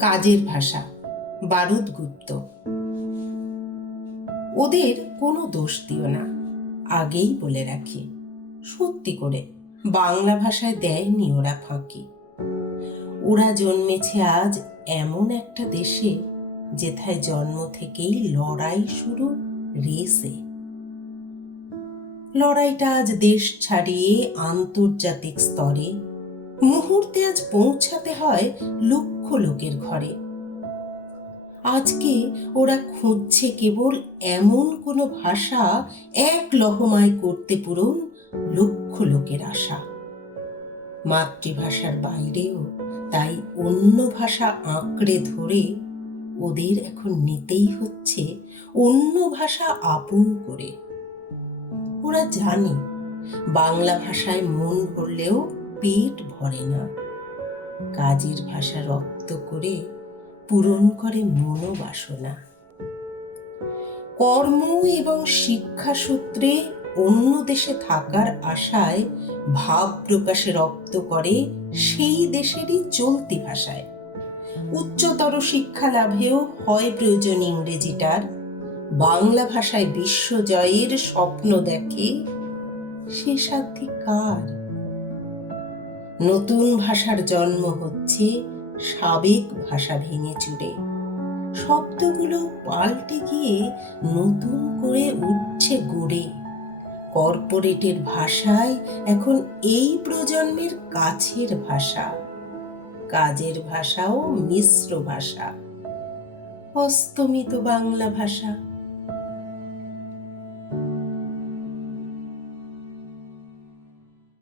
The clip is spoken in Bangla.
কাজের ভাষা, বারুদগুপ্ত। ওদের কোনো দোষ দিও না, আগেই বলে রাখি। সত্যি করে বাংলা ভাষায় দেয়নি ওরা ফাঁকি। ওরা জন্মেছে আজ এমন একটা দেশে, যেথায় জন্ম থেকেই লড়াই শুরু রেসে। লড়াইটা আজ দেশ ছাড়িয়ে আন্তর্জাতিক স্তরে, মুহূর্তে আজ পৌঁছাতে হয় লক্ষ লোকের ঘরে। আজকে ওরা খুঁজছে কেবল এমন কোনো ভাষা এক লহমায় করতে পূরণ লক্ষ লোকের আশা। মাতৃভাষার বাইরেও তাই অন্য ভাষা আঁকড়ে ধরে ওদের এখন নিতেই হচ্ছে অন্য ভাষা আপন করে। ওরা জানে বাংলা ভাষায় মন ভরলেও পেট ভরে না, কাজের ভাষা রপ্ত করে পূরণ করে মনোবাসনা। কর্ম এবং শিক্ষা সূত্রে অন্য দেশে থাকার আশায় ভাব প্রকাশে রপ্ত করে সেই দেশেরই চলতি ভাষায়। উচ্চতর শিক্ষা লাভেও হয় প্রয়োজন ইংরেজিটার। বাংলা ভাষায় বিশ্বজয়ের স্বপ্ন দেখে সে সাধ্যি কার? নতুন ভাষার জন্ম হচ্ছে সাবেক ভাষা ভেঙে চুরে। শব্দগুলো পাল্টে গিয়ে নতুন করে উঠছে গড়ে। কর্পোরেটের ভাষায় এখন এই প্রজন্মের কাছের ভাষা, কাজের ভাষাও মিশ্র ভাষা। অস্তমিত বাংলা ভাষা।